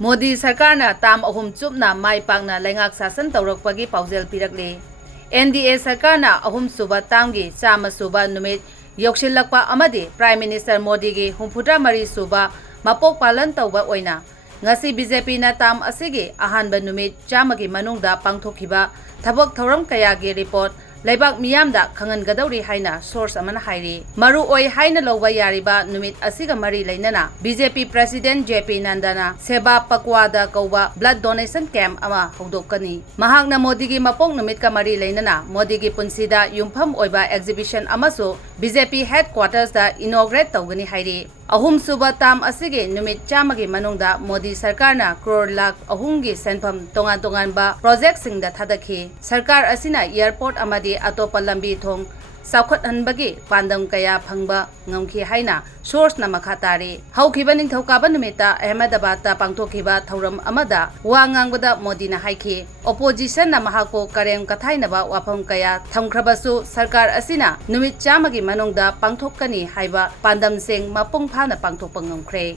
Modi Sarkarna tam ahum chupna mai pakna lengak sasan Tourakpagi Paojel Pirakli. NDA Sarkarna ahum suba tamgi chama suba numit yokshilakpa amadi Prime Minister Modi gi humfutra mari suba mapok palan tauba oina. Ngasi BJP na tam asigi ahanba numit chamagi manungda pangthokhiba thabak thoram kaya gi report Laibak miyamda khangan gadauri haina source amana hairi maru oi haina loba yariba numit asiga mari lainana BJP President JP Nandana seba pakwada kauba blood donation camp ama hodokani mahakna Modi gi mapong numit ka mari lainana Modi gi punsida yumpham oiba exhibition amaso BJP headquarters da inaugurate tawgani hairi ahum suba tam asige numit chamagi manungda Modi Sarkarna crore lakh ahumgi senpham tongan ba project singda thadakhi Sarkar asina airport amadi atopa lambi thong saukhat hanbagi pandam kaya phangba ngamkhi haina source na makhatari haukiba ningthokaba numita Ahmedabad ta pangthokhiba thoram amada wa ngangbada Modi na haikhi opposition na mahako karem kathainaba wafam kaya thamkhrabasu Sarkar asina numit chamagi manungda pangthokani haiba pandam sing mapung phana pangthokpa ngamkhre